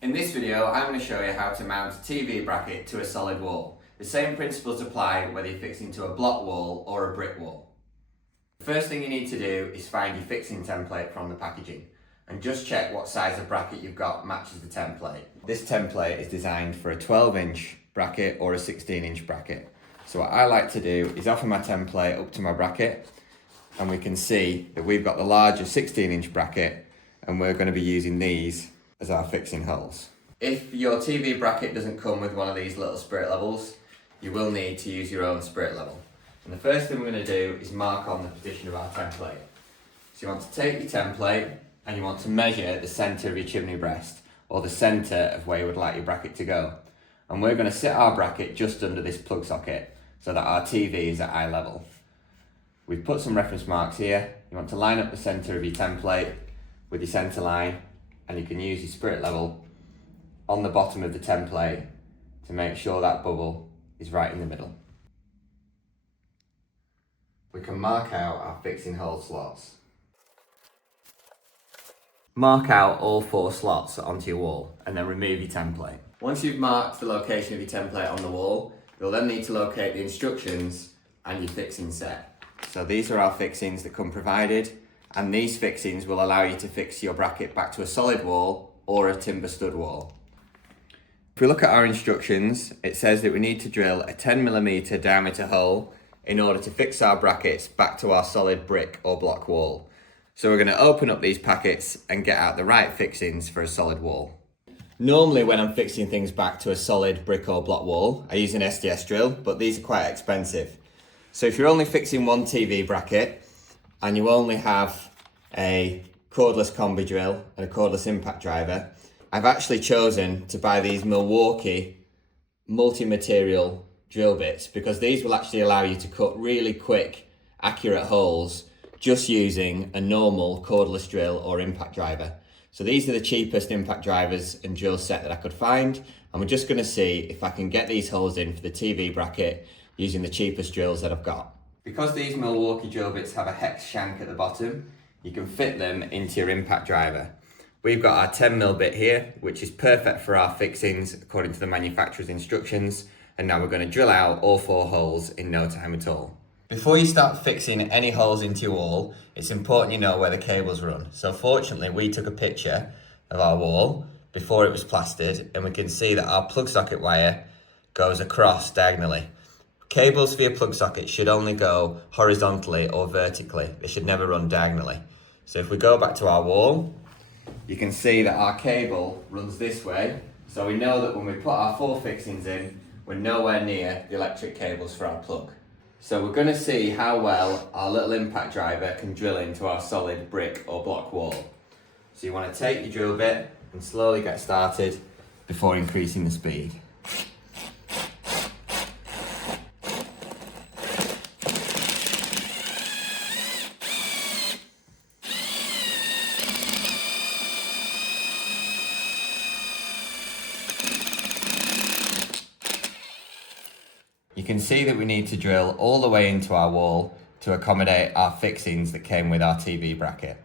In this video, I'm going to show you how to mount a TV bracket to a solid wall. The same principles apply whether you're fixing to a block wall or a brick wall. The first thing you need to do is find your fixing template from the packaging and just check what size of bracket you've got matches the template. This template is designed for a 12-inch bracket or a 16-inch bracket. So what I like to do is offer my template up to my bracket, and we can see that we've got the larger 16-inch bracket and we're going to be using these as our fixing holes. If your TV bracket doesn't come with one of these little spirit levels, you will need to use your own spirit level. And the first thing we're going to do is mark on the position of our template. So you want to take your template and you want to measure the centre of your chimney breast, or the centre of where you would like your bracket to go. And we're going to sit our bracket just under this plug socket so that our TV is at eye level. We've put some reference marks here. You want to line up the centre of your template with your centre line, and you can use your spirit level on the bottom of the template to make sure that bubble is right in the middle. We can mark out our fixing hole slots. Mark out all 4 slots onto your wall and then remove your template. Once you've marked the location of your template on the wall, you'll then need to locate the instructions and your fixing set. So these are our fixings that come provided, and these fixings will allow you to fix your bracket back to a solid wall or a timber stud wall. If we look at our instructions, it says that we need to drill a 10mm diameter hole in order to fix our brackets back to our solid brick or block wall. So we're going to open up these packets and get out the right fixings for a solid wall. Normally when I'm fixing things back to a solid brick or block wall, I use an SDS drill, but these are quite expensive. So if you're only fixing one TV bracket and you only have a cordless combi drill and a cordless impact driver, I've actually chosen to buy these Milwaukee multi-material drill bits because these will actually allow you to cut really quick, accurate holes just using a normal cordless drill or impact driver. So these are the cheapest impact drivers and drill set that I could find, and we're just going to see if I can get these holes in for the TV bracket using the cheapest drills that I've got. Because these Milwaukee drill bits have a hex shank at the bottom, you can fit them into your impact driver. We've got our 10mm bit here, which is perfect for our fixings according to the manufacturer's instructions, and now we're going to drill out all 4 holes in no time at all. Before you start fixing any holes into your wall, it's important you know where the cables run. So fortunately we took a picture of our wall before it was plastered, and we can see that our plug socket wire goes across diagonally. Cables for your plug socket should only go horizontally or vertically. They should never run diagonally. So if we go back to our wall, you can see that our cable runs this way. So we know that when we put our 4 fixings in, we're nowhere near the electric cables for our plug. So we're going to see how well our little impact driver can drill into our solid brick or block wall. So you want to take your drill bit and slowly get started before increasing the speed. You can see that we need to drill all the way into our wall to accommodate our fixings that came with our TV bracket.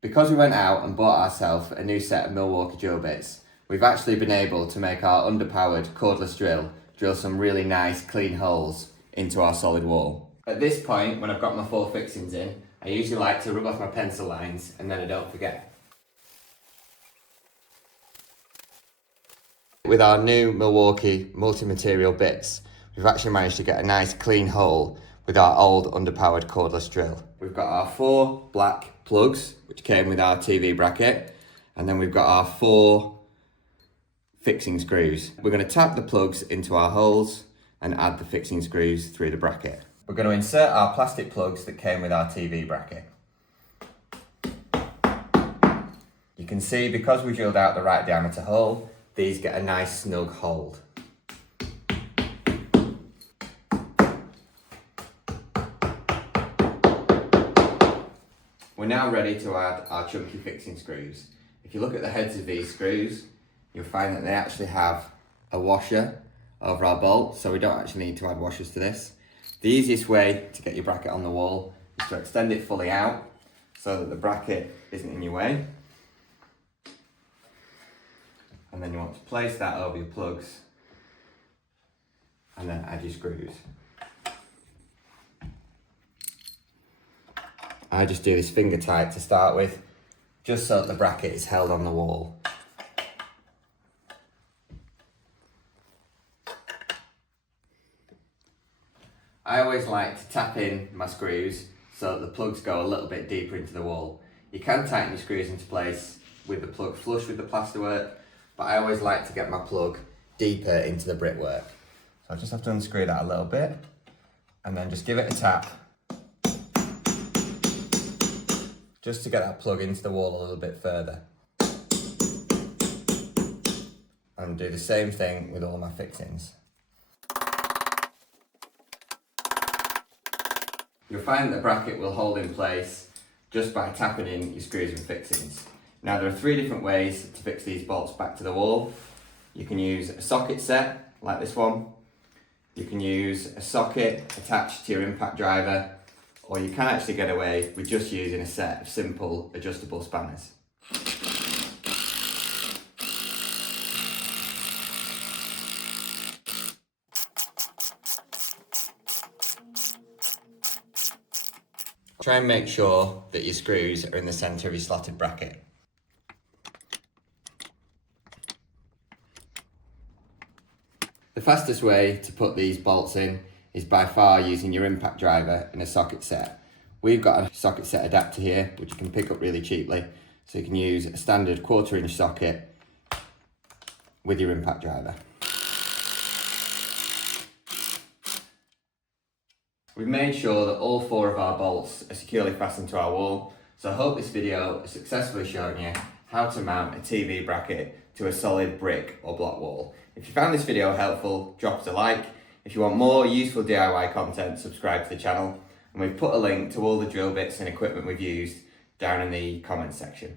Because we went out and bought ourselves a new set of Milwaukee drill bits, we've actually been able to make our underpowered cordless drill some really nice clean holes into our solid wall. At this point, when I've got my 4 fixings in, I usually like to rub off my pencil lines and then I don't forget. With our new Milwaukee multi-material bits, we've actually managed to get a nice clean hole with our old underpowered cordless drill. We've got our 4 black plugs, which came with our TV bracket, and then we've got our 4 fixing screws. We're going to tap the plugs into our holes and add the fixing screws through the bracket. We're going to insert our plastic plugs that came with our TV bracket. You can see because we drilled out the right diameter hole, these get a nice snug hold. We're now ready to add our chunky fixing screws. If you look at the heads of these screws, you'll find that they actually have a washer over our bolt, so we don't actually need to add washers to this. The easiest way to get your bracket on the wall is to extend it fully out so that the bracket isn't in your way. And then you want to place that over your plugs and then add your screws. I just do this finger tight to start with, just so that the bracket is held on the wall. I always like to tap in my screws so that the plugs go a little bit deeper into the wall. You can tighten your screws into place with the plug flush with the plasterwork, but I always like to get my plug deeper into the brickwork. So I just have to unscrew that a little bit and then just give it a tap just to get that plug into the wall a little bit further. And do the same thing with all my fixings. You'll find that the bracket will hold in place just by tapping in your screws and fixings. Now there are 3 different ways to fix these bolts back to the wall. You can use a socket set, like this one. You can use a socket attached to your impact driver, or you can actually get away with just using a set of simple adjustable spanners. Try and make sure that your screws are in the centre of your slotted bracket. The fastest way to put these bolts in is by far using your impact driver and a socket set. We've got a socket set adapter here, which you can pick up really cheaply. So you can use a standard 1/4 inch socket with your impact driver. We've made sure that all 4 of our bolts are securely fastened to our wall, so I hope this video has successfully shown you how to mount a TV bracket to a solid brick or block wall. If you found this video helpful, drop us a like. If you want more useful DIY content, subscribe to the channel, and we've put a link to all the drill bits and equipment we've used down in the comments section.